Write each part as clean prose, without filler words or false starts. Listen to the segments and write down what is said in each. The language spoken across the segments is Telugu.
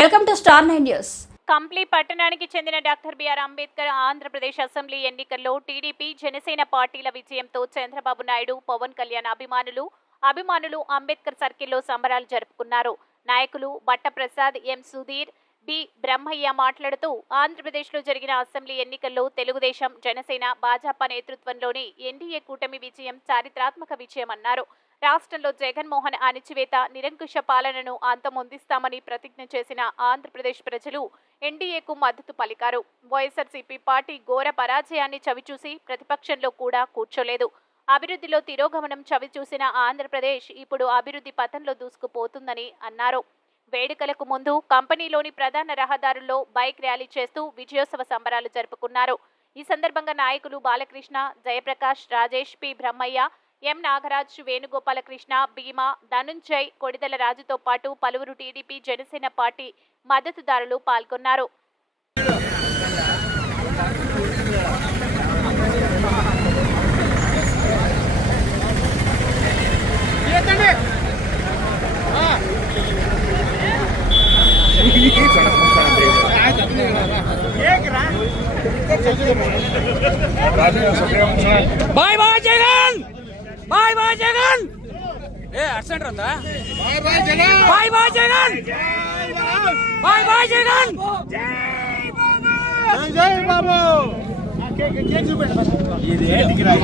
Welcome to star 9 news. Kampli పట్టణానికి చెందిన doctor BR Ambedkar Andhra Pradesh assembly ఎన్నికల్లో టీడీపీ జనసేన పార్టీల విజయంతో చంద్రబాబు నాయుడు పవన్ కళ్యాణ్ అభిమానులు అంబేద్కర్ సర్కిల్లో సంబరాలు జరుపుకున్నారు. నాయకులు బట్టప్రసాద్, ఎం సుధీర్, బి బ్రహ్మయ్య మాట్లాడుతూ ఆంధ్రప్రదేశ్లో జరిగిన అసెంబ్లీ ఎన్నికల్లో తెలుగుదేశం, జనసేన, భాజపా నేతృత్వంలోని ఎన్డీఏ కూటమి విజయం చారిత్రాత్మక విజయమన్నారు. రాష్ట్రంలో జగన్మోహన్ అణచివేత, నిరంకుశ పాలనను అంతమొందిస్తామని ప్రతిజ్ఞ చేసిన ఆంధ్రప్రదేశ్ ప్రజలు ఎన్డీఏకు మద్దతు పలికారు. వైఎస్ఆర్సీపీ పార్టీ ఘోర పరాజయాన్ని చవిచూసి ప్రతిపక్షంలో కూడా కూర్చోలేదు. అభివృద్ధిలో తిరోగమనం చవిచూసిన ఆంధ్రప్రదేశ్ ఇప్పుడు అభివృద్ధి పథంలో దూసుకుపోతుందని అన్నారు. వేడుకలకు ముందు కంపెనీలోని ప్రధాన రహదారుల్లో బైక్ ర్యాలీ చేస్తూ విజయోత్సవ సంబరాలు జరుపుకున్నారు. ఈ సందర్భంగా నాయకులు బాలకృష్ణ, జయప్రకాష్, రాజేష్, పి బ్రహ్మయ్య, ఎం నాగరాజ్, వేణుగోపాలకృష్ణ, భీమా, ధనుంజయ్, కొడిదల రాజుతో పాటు పలువురు టీడీపీ, జనసేన పార్టీ మద్దతుదారులు పాల్గొన్నారు. Bye bye Jagan, bye bye Jagan, ఏ అర్సెంట్ రందా, bye bye Jagan, bye bye Jagan, bye bye Jagan, జై బాబు. ఇది ఏంటికి రా,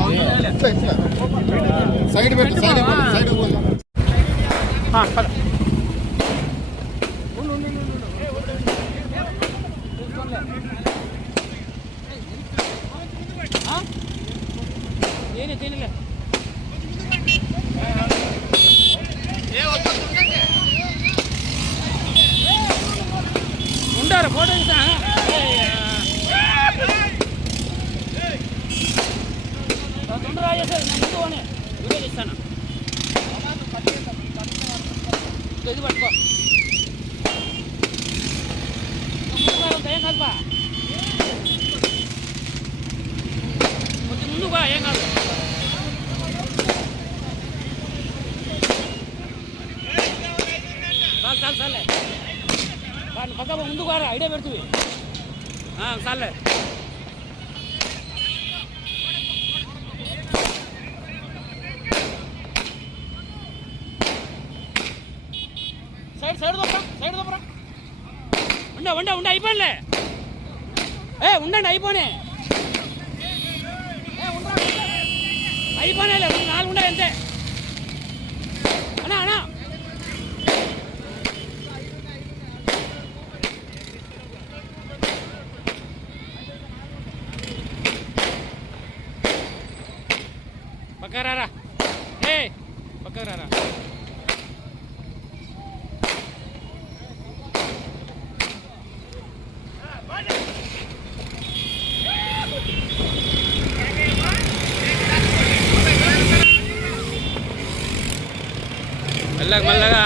సైడ్ పెట్టు, సైడ్ పద. తినలే ఉంటారు ఫోటో ఇస్తా, తొందరగా చేస్తారు. నేను ముందు పోనీ వీడియో ఇస్తాను, ఇది పట్టుకో, ఏం కాదుపా, కొంచెం ముందు బా, ఏం కాదు. చాలే పక్క ముందు కారా, ఐడియా పెడుతుంది. చాలే సైడ్ దొప్పరా ఉండ అయిపోయిలే, ఉండండి అయిపోయి అయిపోయినాయిలే, 4 ఉండాలి అంతే. అన్నా అన్నా పక్కరారా, పక్కరారా. మెల్లగా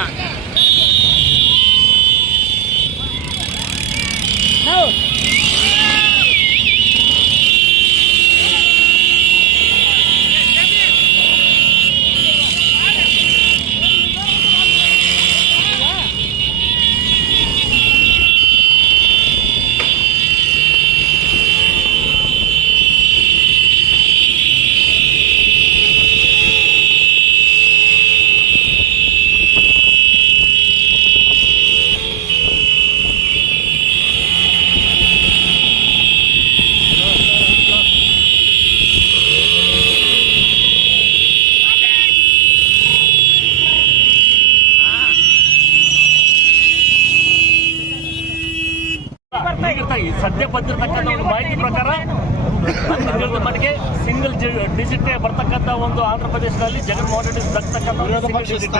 ಸದ್ಯ ಬಂದಿರತಕ್ಕಂಥ ಒಂದು ಮಾಹಿತಿ ಪ್ರಕಾರ ಮಟ್ಟಿಗೆ ಸಿಂಗಲ್ ಡಿಜಿಟ್ ಬರ್ತಕ್ಕಂಥ ಒಂದು ಆಂಧ್ರ ಪ್ರದೇಶದಲ್ಲಿ ಜಗನ್ಮೋಹನ್ ರೆಡ್ಡಿ ದಕ್ಕತಕ್ಕಂಥ,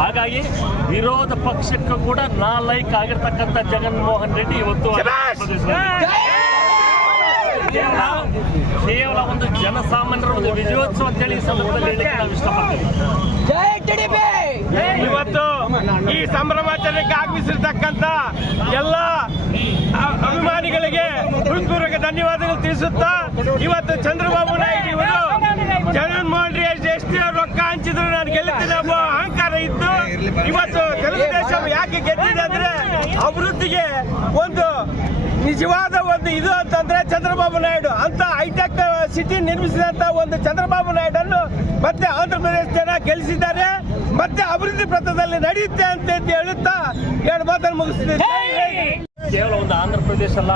ಹಾಗಾಗಿ ವಿರೋಧ ಪಕ್ಷಕ್ಕೂ ಕೂಡ ಲೈಕ್ ಆಗಿರ್ತಕ್ಕಂಥ ಜಗನ್ಮೋಹನ್ ರೆಡ್ಡಿ ಇವತ್ತು ಕೇವಲ ಒಂದು ಜನಸಾಮಾನ್ಯರ ಒಂದು ವಿಜಯೋತ್ಸವ ಅಂತೇಳಿ ಈ ಸಂದರ್ಭದಲ್ಲಿ ಹೇಳಲಿಕ್ಕೆ ನಾವು ಇಷ್ಟಪಡ್ತೀವಿ. ಇವತ್ತು ಈ ಸಂಭ್ರಮಾಚರಣೆಗೆ ಆಗಮಿಸಿರ್ತಕ್ಕಂಥ ಎಲ್ಲ ಅಭಿಮಾನಿಗಳಿಗೆ ಹೃತ್ಪೂರ್ವಕ ಧನ್ಯವಾದಗಳು ತಿಳಿಸುತ್ತಾ, ಇವತ್ತು ಚಂದ್ರಬಾಬು ನಾಯ್ಡು ಇವರು ಜಗನ್ಮೋಹನ್ ರೆಡ್ಡಿ ಎಷ್ಟು ರೊಕ್ಕ ಹಂಚಿದ್ರು ನಾನು ಗೆಲ್ಲುತ್ತೇನೆ ಅನ್ನೋ ಅಹಂಕಾರ ಇದ್ದು ಇವತ್ತು తెలుగుదేశం ಯಾಕೆ ಗೆದ್ದಿದೆ ಅಂದ್ರೆ ಅಭಿವೃದ್ಧಿ ಅಭಿವೃದ್ಧಿಗೆ ಒಂದು ನಿಜವಾದ ಒಂದು ಇದು ಅಂತಂದ್ರೆ ಚಂದ್ರಬಾಬು ನಾಯ್ಡು ಅಂತ ಹೈಟೆಕ್ ಸಿಟಿ ನಿರ್ಮಿಸಿದಂತ ಒಂದು ಚಂದ್ರಬಾಬು ನಾಯ್ಡನ್ನು ಮತ್ತೆ ಆಂಧ್ರ ಪ್ರದೇಶ ಜನ ಗೆಲ್ಲಿಸಿದ್ದಾರೆ. ಮತ್ತೆ ಅಭಿವೃದ್ಧಿ ಪಥದಲ್ಲಿ ನಡೆಯುತ್ತೆ ಅಂತ ಹೇಳುತ್ತಾ ಎರಡು ಮಾತನ್ನು ಮುಗಿಸ್ತಿದ್ದಾರೆ. ಕೇವಲ ಒಂದು ಆಂಧ್ರ ಪ್ರದೇಶ ಅಲ್ಲ,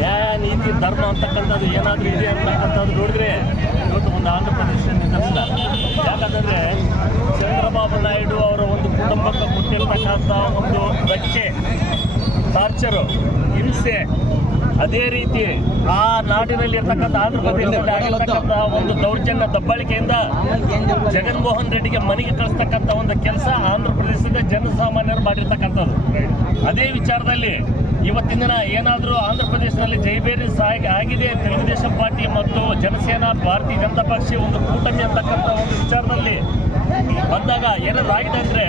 ನ್ಯಾಯ ನೀತಿ ಧರ್ಮ ಅಂತಕ್ಕಂಥದ್ದು ಏನಾದರೂ ಇದೆ ಅಂತಕ್ಕಂಥದ್ದು ನೋಡಿದ್ರೆ ಇವತ್ತು ಒಂದು ಆಂಧ್ರ ಪ್ರದೇಶ ನಿದರ್ಶನ. ಯಾಕಂತಂದ್ರೆ ಚಂದ್ರಬಾಬು ನಾಯ್ಡು ಅವರ ಒಂದು ಕುಟುಂಬಕ್ಕೆ ಕೊಟ್ಟಿರ್ತಕ್ಕಂಥ ಒಂದು ಧಕ್ಕೆ, ಟಾರ್ಚರು, ಹಿಂಸೆ, ಅದೇ ರೀತಿ ಆ ನಾಡಿನಲ್ಲಿ ಇರ್ತಕ್ಕಂಥ ಆಂಧ್ರ ಪ್ರದೇಶದಲ್ಲಿ ಆಗಿರ್ತಕ್ಕಂಥ ಒಂದು ದೌರ್ಜನ್ಯ ದಬ್ಬಾಳಿಕೆಯಿಂದ ಜಗನ್ಮೋಹನ್ ರೆಡ್ಡಿಗೆ ಮನೆಗೆ ಕಳಿಸ್ತಕ್ಕಂಥ ಒಂದು ಕೆಲಸ ಆಂಧ್ರ ಪ್ರದೇಶದ ಜನಸಾಮಾನ್ಯರು ಮಾಡಿರ್ತಕ್ಕಂಥದ್ದು. ಅದೇ ವಿಚಾರದಲ್ಲಿ ಇವತ್ತಿನ ದಿನ ಏನಾದರೂ ಆಂಧ್ರ ಪ್ರದೇಶದಲ್ಲಿ ಜೈಬೇರಿ ಆಗಿದೆ ತೆಲುಗುದೇಶಂ ಪಾರ್ಟಿ ಮತ್ತು ಜನಸೇನಾ ಭಾರತೀಯ ಜನತಾ ಪಕ್ಷ ಒಂದು ಕೂಟಮಿ ಅಂತಕ್ಕಂಥ ಒಂದು ವಿಚಾರದಲ್ಲಿ ಬಂದಾಗ ಏನಾದ್ರು ಆಗಿದೆ ಅಂದ್ರೆ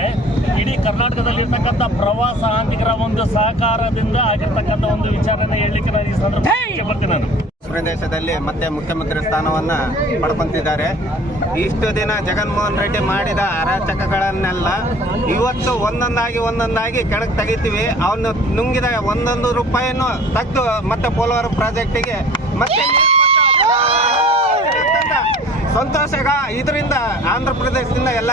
ಇಡೀ ಕರ್ನಾಟಕದಲ್ಲಿ ಇರ್ತಕ್ಕಂಥ ಪ್ರವಾಸಾಂತಿಕರ ಒಂದು ಸಹಕಾರದಿಂದ ಆಗಿರ್ತಕ್ಕಂಥ ಒಂದು ವಿಚಾರನ ಹೇಳಲಿಕ್ಕೆ ನಾನು ಈ ಸಂದರ್ಭದಲ್ಲಿ ಬರ್ತೀನಿ. ನಾನು ಪ್ರದೇಶದಲ್ಲಿ ಮತ್ತೆ ಮುಖ್ಯಮಂತ್ರಿ ಸ್ಥಾನವನ್ನ ಪಡ್ಕೊಂತಿದ್ದಾರೆ. ಇಷ್ಟು ದಿನ ಜಗನ್ಮೋಹನ್ ರೆಡ್ಡಿ ಮಾಡಿದ ಅರಾಚಕಗಳನ್ನೆಲ್ಲ ಇವತ್ತು ಒಂದೊಂದಾಗಿ ಕೆಳಗೆ ತೆಗಿತೀವಿ. ಅವನು ನುಂಗಿದ ಒಂದೊಂದು ರೂಪಾಯಿಯನ್ನು ತೆಗೆದು ಮತ್ತೆ ಪೋಲವರಂ ಪ್ರಾಜೆಕ್ಟಿಗೆ ಮತ್ತೆ ಸಂತೋಷ. ಇದರಿಂದ ಆಂಧ್ರ ಪ್ರದೇಶದಿಂದ ಎಲ್ಲ